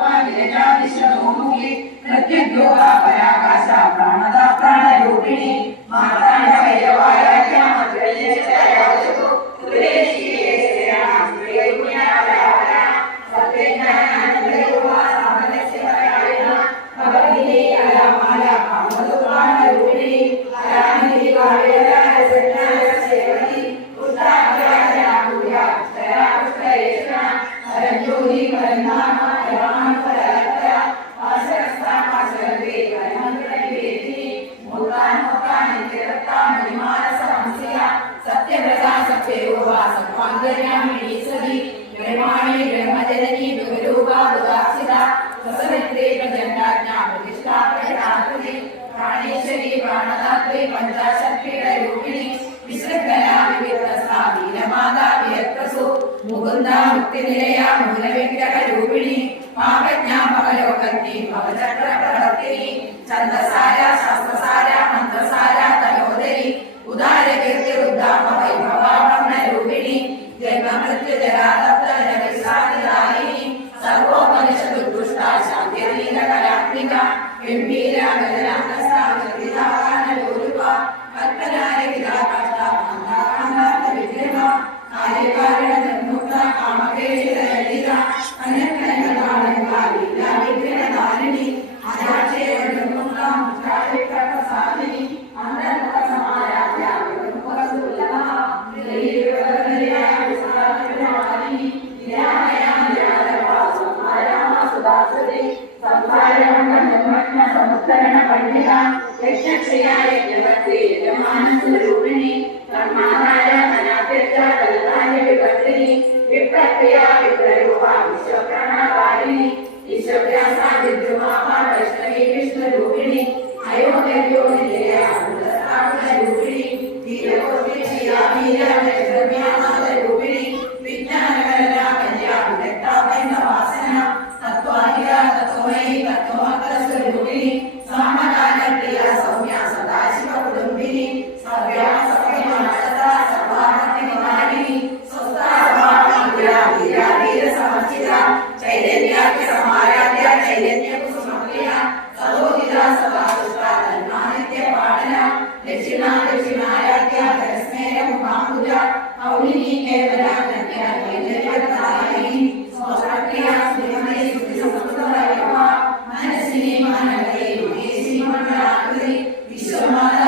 ोमुखी प्रत्युद्योगापयाकाशा प्राणदा प्राणयोगिणी माताण्डवयवायाच्या വേദനീ വിവരൂപ ചന്ദ്രസാര ശാസ്ത്രസാര മന്ത്രസാര práctica en mí la verdad está Vandita यक्षक्रियाय जगत्रे यजमानस्वरूपिणि कर्मादाय अनाद्यता ललिताय विभर्तिनि विप्रक्रिया விஸ்வநாதனை Viswanatha